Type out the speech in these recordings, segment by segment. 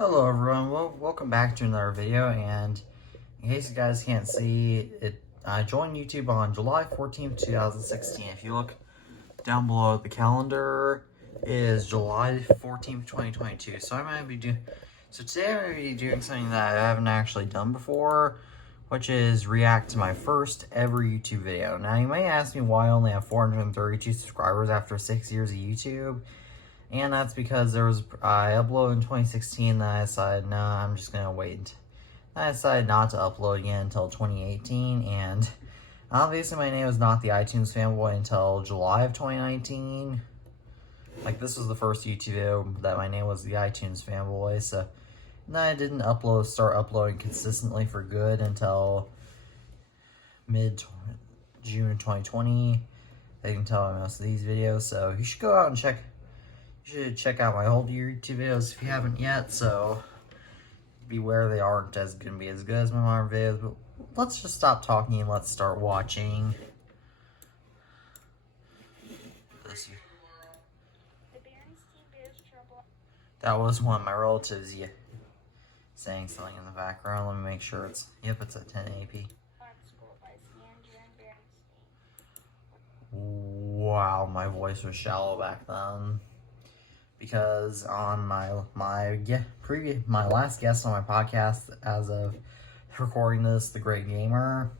Hello everyone, welcome back to another video, and in case you guys can't see it, I joined YouTube on July 14th, 2016. If you look down below the calendar, it is July 14th, 2022. So today I'm going to be doing something that I haven't actually done before, which is react to my first ever YouTube video. Now you may ask me why I only have 432 subscribers after 6 years of YouTube. And that's because I uploaded in 2016, then I decided, nah, I'm just gonna wait. I decided not to upload again until 2018, and obviously my name was not the iTunes fanboy until July of 2019. Like, this was the first YouTube video that my name was the iTunes fanboy, so then I didn't start uploading consistently for good until mid-June of 2020. They can tell by most of these videos, so you should go out and check out my old YouTube videos if you haven't yet, so beware they aren't going to be as good as my modern videos, but let's just stop talking and let's start watching. That was one of my relatives saying something in the background. Let me make sure it's at 1080p. Wow, my voice was shallow back then. Because on my last guest on my podcast, as of recording this, the Great Gamer,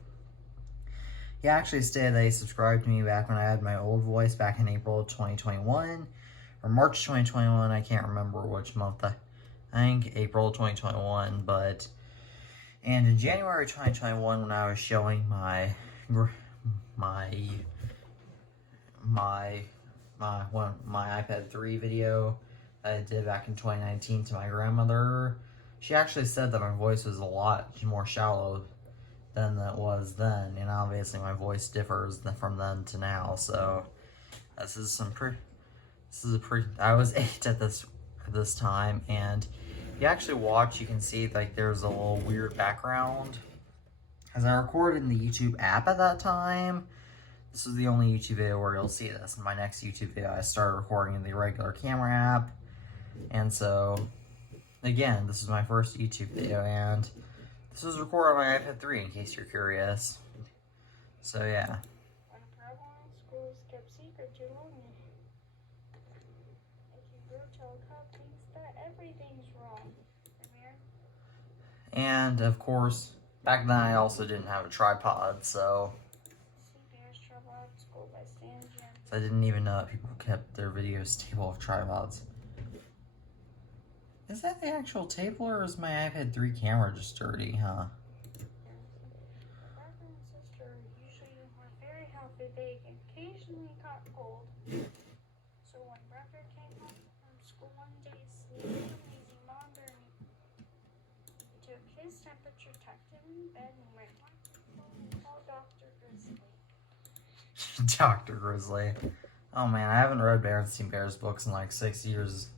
he actually stated that he subscribed to me back when I had my old voice back in April 2021 or March 2021. I can't remember which month. I think April 2021. And in January 2021, when I was showing my iPad 3 video that I did back in 2019 to my grandmother, she actually said that my voice was a lot more shallow than it was then, and obviously my voice differs from then to now. So I was 8 at this time, and if you actually watch, you can see like there's a little weird background as I recorded in the YouTube app at that time. This is the only YouTube video where you'll see this. In my next YouTube video, I started recording in the regular camera app. And so, again, this is my first YouTube video, and this was recorded on my iPad 3, in case you're curious. So, yeah. When a problem in school is kept secret too long, if you go tell a cop thinks that everything's wrong. And, of course, back then I also didn't have a tripod, so I didn't even know that people kept their videos stable with tripods. Is that the actual table, or is my iPad 3 camera just dirty, huh? Brother and sister usually were very healthy. They occasionally caught cold. So when brother came home from school one day, sneezing and wheezing, Mom Bernie took his temperature, tucked him in bed, and went and called Dr. Grizzly. Dr. Grizzly. Oh man, I haven't read Berenstain Bears books in like 6 years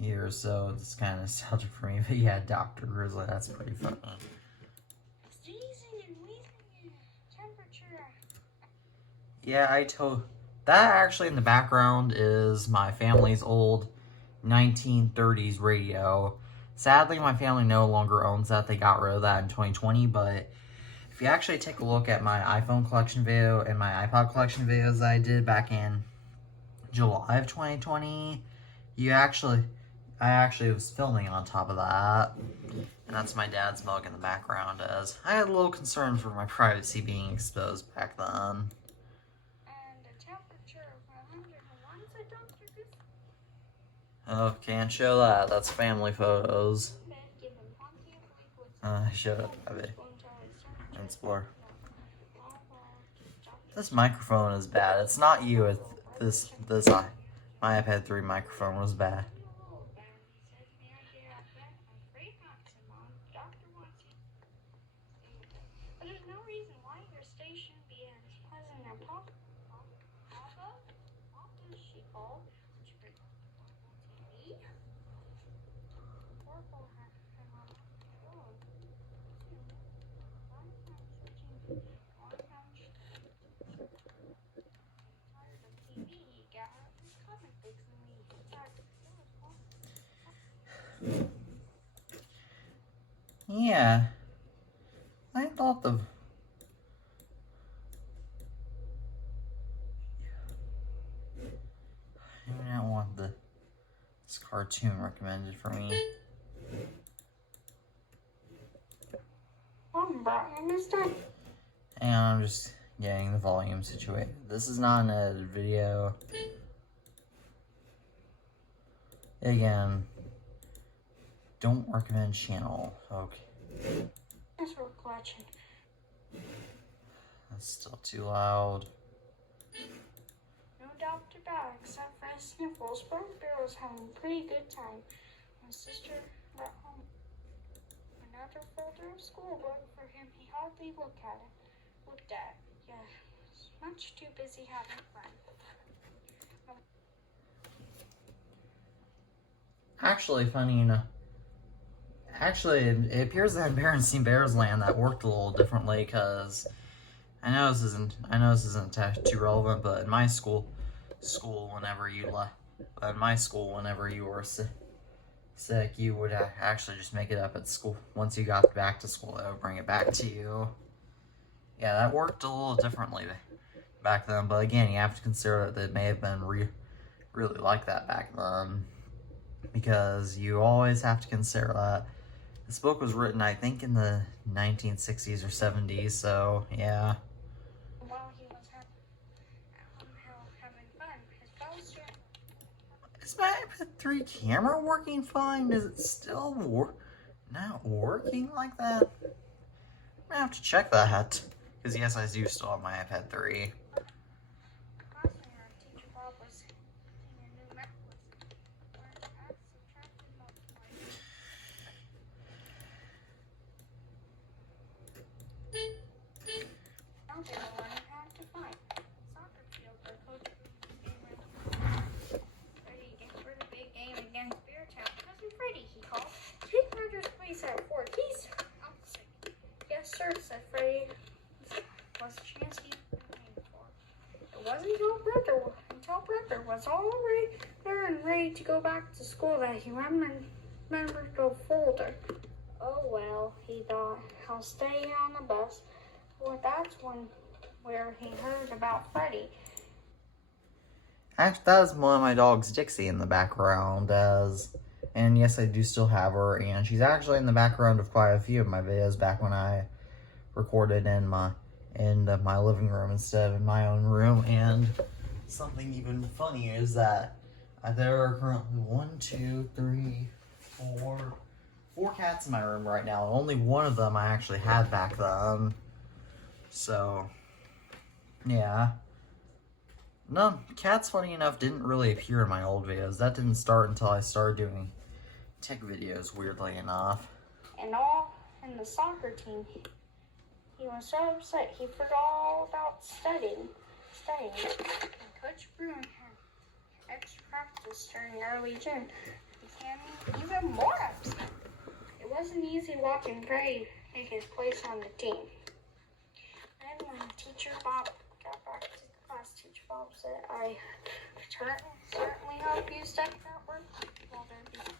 either, so it's kind of nostalgic for me. But yeah, Dr. Grizzly, that's pretty funny. Sneezing and wheezing, temperature. Yeah, that actually in the background is my family's old 1930s radio. Sadly, my family no longer owns that. They got rid of that in 2020, but if you actually take a look at my iPhone collection video and my iPod collection videos that I did back in July of 2020, I actually was filming on top of that. And that's my dad's mug in the background, as I had a little concern for my privacy being exposed back then. And a temperature of 101, said Dr. Grizzly. Oh, can't show that. That's family photos. Shut up, baby. Explore. This microphone is bad. It's not you. It's my iPad 3 microphone was bad. But there's no reason why your station be as pleasant and Papa, she called. She brings TV. Oracle had Hmm. Yeah. I thought the... I don't want this cartoon recommended for me. And I'm just getting the volume situated. This is not an edited video. Again, don't recommend channel. Okay. That's what we're watching. That's still too loud. No doubt about it, except for his sniffles. Bear was having a pretty good time. My sister brought home another folder of schoolwork for him. He hardly looked at. Yeah, he's much too busy having fun. Actually, funny enough. Actually, it appears that in Berenstain Bears Land that worked a little differently, because I know this isn't too relevant, but in my school, whenever you were sick, you would actually just make it up at school. Once you got back to school, they would bring it back to you. Yeah, that worked a little differently back then, but again, you have to consider that it may have been really like that back then, because you always have to consider that this book was written, I think, in the 1960s or 70s, so yeah. While he was having fun, his poster. Is my iPad 3 camera working fine? Is it still not working like that? I'm gonna have to check that. Because yes, I do still have my iPad 3. Teacher Bob was singing a new math lesson. Add, subtract, and multiply. Now they will learn how to find soccer field where Coach Freddie gave for the big game against Beartown. Cousin Freddie, he called. Take Roger's place at 4 keys. I'm sick. Yes, sir, said Freddie. Was a chance he'd been waiting for. It wasn't until brother was all there and ready to go back to school that he remembered the folder. Oh well, he thought, I'll stay on the bus. Well, that's where he heard about Freddie. Actually, that was one of my dogs, Dixie, in the background, and yes, I do still have her, and she's actually in the background of quite a few of my videos back when I recorded in my living room instead of in my own room. And something even funny is that there are currently four cats in my room right now, and only one of them I actually had back then. So yeah, no, cats, funny enough, didn't really appear in my old videos. That didn't start until I started doing tech videos, weirdly enough. And all in the soccer team. He was so upset he forgot all about studying. And Coach Bruin had extra practice during early June. Became even more upset. It wasn't easy watching Freddie take his place on the team. Then when Teacher Bob got back to class, Teacher Bob said, I certainly hope you studied that work. Well, there be going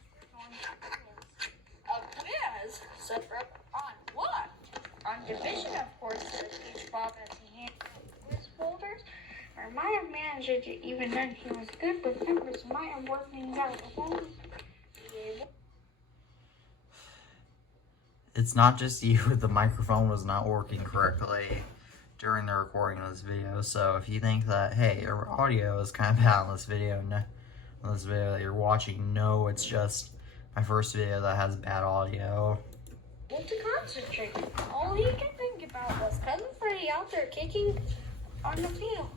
a quiz, said Brooke. On what? On division, of course, said Teacher Bob as he handed out quiz folders. Or might have managed it even then. He was good with numbers, might have worked things out. It's not just you, the microphone was not working correctly during the recording of this video. So if you think that, hey, your audio is kind of bad on this video, that you're watching, no, it's just my first video that has bad audio. Well, to concentrate, all he could think about was Cousin Freddie out there kicking on the field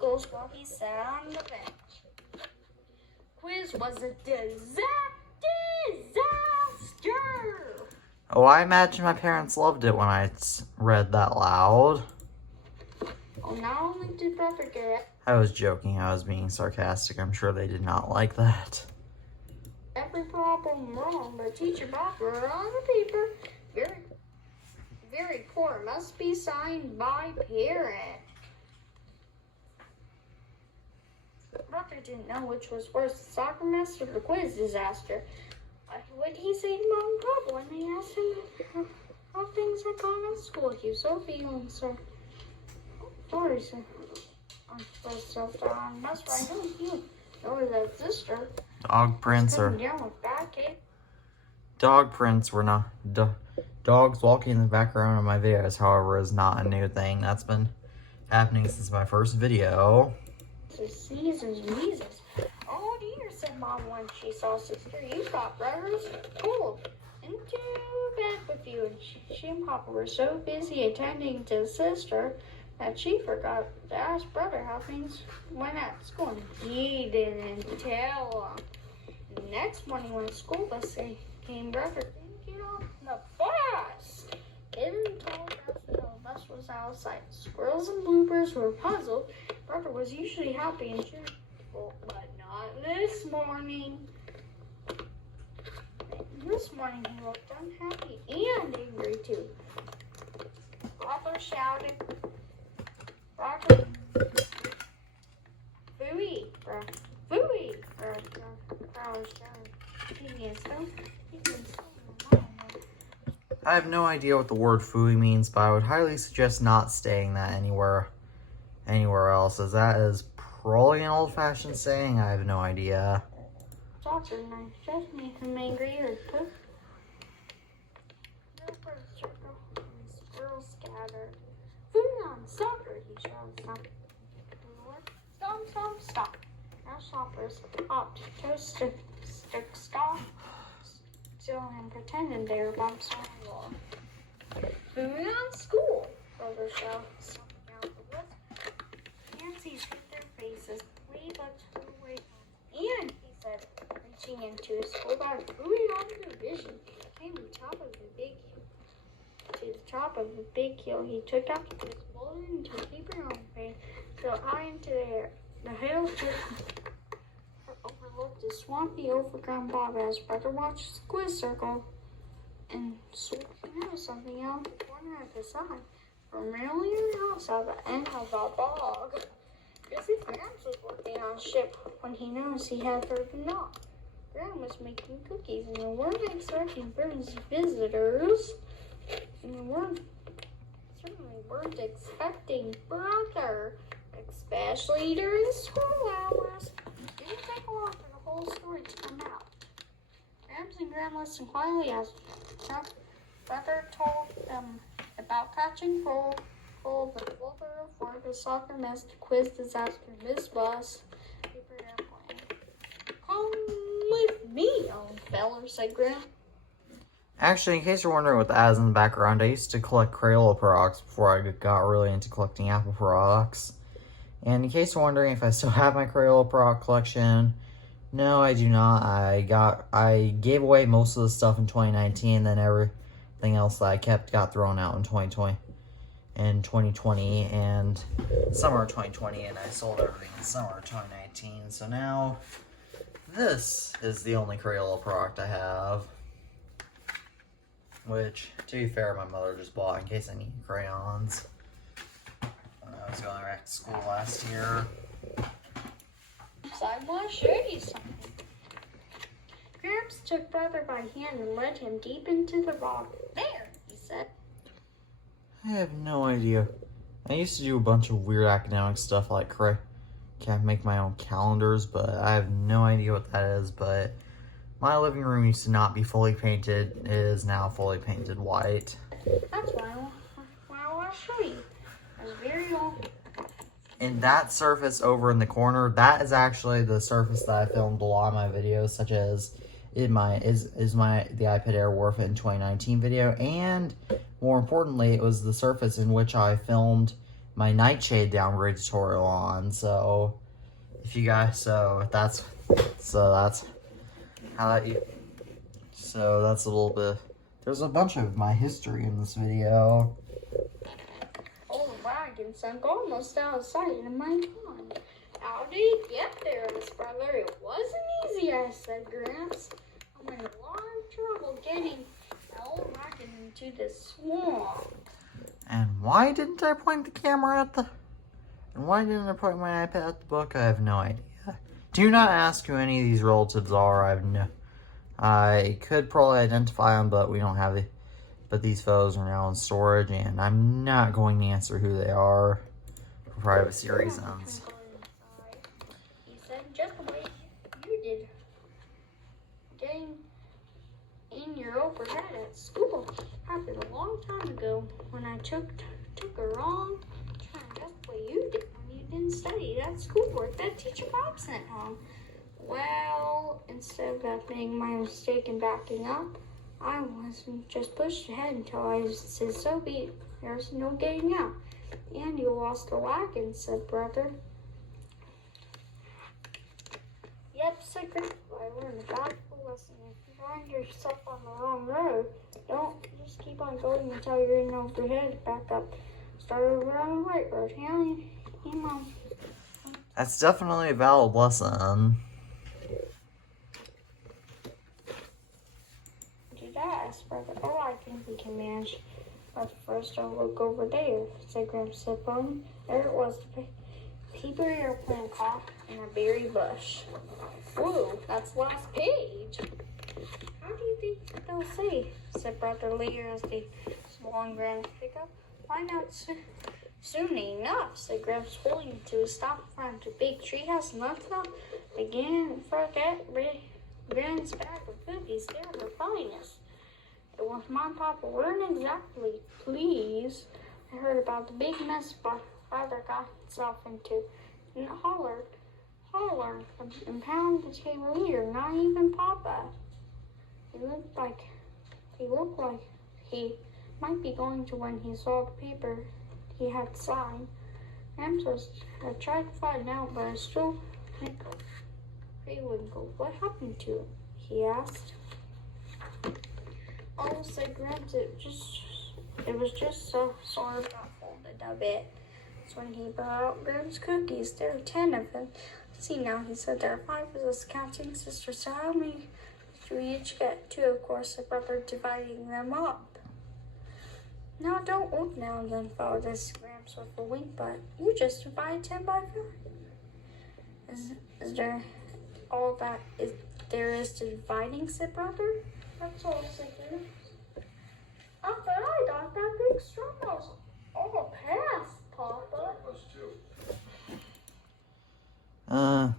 goals while he sat on the bench. Quiz was a disaster. Oh, I imagine my parents loved it when I read that loud. Well, not only did Brother get it, I was joking, I was being sarcastic. I'm sure they did not like that. every problem wrong, but Teacher Bob wrote on the paper, very, very poor, must be signed by parent. Brother didn't know which was worse, the soccer mess or the quiz disaster. What did he say to Mom and Papa when they asked him how things had gone at school, he was so feeling so sorry, sir. I'm supposed to that's right. You know that sister. Dog prints are. Down with bad kid. Dog prints were not. Dogs walking in the background of my videos, however, is not a new thing. That's been happening since my first video. Jesus. Oh dear, said Mom when she saw sister. You got brothers cold into bed with you. And she and Papa were so busy attending to sister that she forgot to ask brother how things went at school. And he didn't tell him. The next morning when the school bus came, brother didn't get off the bus. Didn't told us that the bus was outside. Squirrels and bloopers were puzzled. Brother was usually happy and cheerful, but not this morning. This morning he looked unhappy and angry too. Brother shouted, "Brother, fooey, brother, fooey!" Brother shouted. He is so. I have no idea what the word "fooey" means, but I would highly suggest not staying that anywhere else, as that is probably an old-fashioned saying. I have no idea. Soccer knife just made him angry or put circle and squirrels scattered. Food on soccer, he shouted. Stop. Now shoppers hopped, toasted, stop. Still and pretended they were bumps on the wall. Moving on school, brother shouted something out the woods. Nancy's hid their faces. We looked away. And he said, reaching into his school bag, moving on to the vision, came to the top of the big hill. He took out his bullet to keep it on pain, so high into the air. The hill overlooked the swampy, overgrown bog as brother watched the quiz circle and swore to know something out of the corner at the side. From really the house at the end of the bog. Busy Gramps was working on a ship when he noticed he had heard a knock. Gram was making cookies and they weren't expecting Burns visitors. And they certainly weren't expecting brother, especially during school hours. It didn't take long for the whole story to come out. Gramps and Gram listened quietly as brother told them about catching cold, the weather for the soccer mess, the quiz disaster, Miss Boss, paper airplane. Come with me, young feller, said Gram. Actually, in case you're wondering what that is in the background, I used to collect Crayola products before I got really into collecting Apple products. And in case you're wondering if I still have my Crayola product collection, no, I do not. I gave away most of the stuff in 2019, then everything else that I kept got thrown out in 2020 and summer of 2020, and I sold everything in summer of 2019. So now this is the only Crayola product I have, which, to be fair, my mother just bought in case I needed crayons when I was going back to school last year. So I want to show you something. Gramps took brother by hand and led him deep into the rock. There, he said. I have no idea. I used to do a bunch of weird academic stuff like can't make my own calendars, but I have no idea what that is. But my living room used to not be fully painted. It is now fully painted white. That's why I want to show you. It's very old. And that surface over in the corner, that is actually the surface that I filmed a lot of my videos, such as the iPad Air Warfare in 2019 video, and more importantly, it was the surface in which I filmed my Nightshade downgrade tutorial on. So if you guys, that's how that. So that's a little bit. There's a bunch of my history in this video. Oh, the wagon sunk almost out of sight in my time. How did he get there, Miss Brother? It wasn't easy, I said, Gramps. I'm in a lot of trouble getting the old wagon into the swamp. And why didn't I point the camera at the... And why didn't I point my iPad at the book? I have no idea. Do not ask who any of these relatives are. I have I could probably identify them, but we don't have it. But these photos are now in storage, and I'm not going to answer who they are for privacy reasons. He said just the way you did. Getting in your overhead at school happened a long time ago when I took a wrong turn, just the way you did when you didn't study that schoolwork that teacher Bob sent home. Well, instead of admitting my mistake and backing up, I wasn't just pushed ahead until I said, so be it. There's no getting out. And you lost the wagon, said brother. Yep, said Grandpa. I learned a valuable lesson. If you find yourself on the wrong road, don't just keep on going until you're in overhead. Back up. Start over on the right road. That's definitely a valid lesson. Did I ask brother? Oh, I think we can manage. But first, I'll look over there, said Grandpa Pony. There it was, the paper airplane caught in a berry bush. Whoa, that's the last page. How do you think they'll say? Said Brother later as they swung Gramps' pickup. Find out soon enough, said Gramps, holding to a stop in front of a big treehouse and left them. Again, forget Gran's bag of cookies. They were her finest. It was Mom and Papa weren't exactly pleased. I heard about the big mess Father got himself into and hollered and pounded the table ear. Not even Papa. He looked like he might be going to when he saw the paper he had signed. I tried to find out, but I still think Winkle. What happened to it? He asked. Oh, said Gramps, it was just so sort of got folded a bit. That's when he brought out Gramps' cookies. There are 10 of them. See now, he said there are 5 of us counting sisters, so how many do we each get? 2, of course, said Brother, dividing them up. Now don't look now and then, followed this Gramps with a wink, but you just divide 10 by 5. Is there all that there is to dividing, said Brother? That's all, said Gramps. I thought that big string was all past, Papa.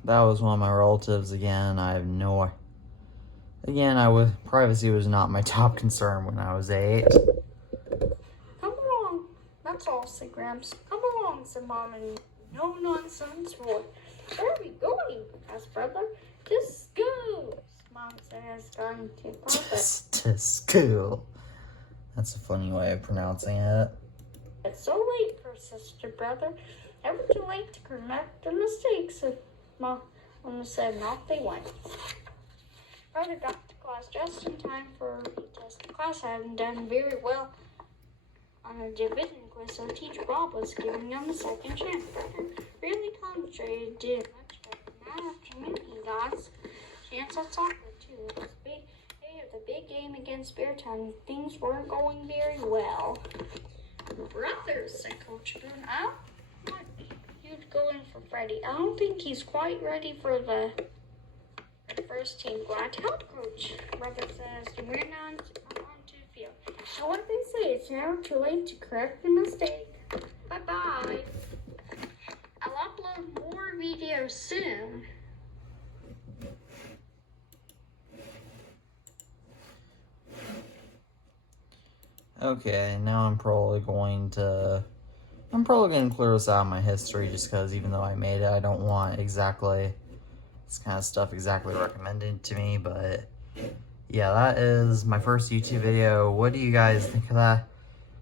That was one of my relatives again. I have no. Again, privacy was not my top concern when I was 8. Come along. That's all, said Gramps. Come along, said Mom, and no nonsense boy. Where are we going? asked Brother. To school, Mom said as going to Papa. To school. That's a funny way of pronouncing it. It's so late, persisted Brother. Never too late to correct the mistakes, said Mom. Said, and off they went. Brother got to class just in time for a retest. The class hadn't done very well on a division quiz, so Teacher Bob was giving them a second chance. Brother really concentrated, did much better. That afternoon, he got a chance at soccer, too. It was the big game against Beartown. Things weren't going very well. Brother, said Coach Boone, I want you to go in for Freddie. I don't think he's quite ready for the first team. Glad to help, Coach. Brother says, you ran on to the field. And what they say, it's never too late to correct the mistake. Bye-bye. I'll upload more videos soon. Okay, now I'm probably going to clear this out of my history just because even though I made it, I don't want exactly this kind of stuff exactly recommended to me, but yeah, that is my first YouTube video. What do you guys think of that?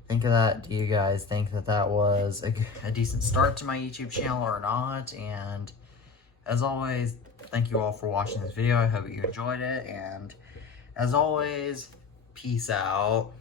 Do you guys think that was a decent start to my YouTube channel or not? And as always, thank you all for watching this video. I hope you enjoyed it, and as always, peace out.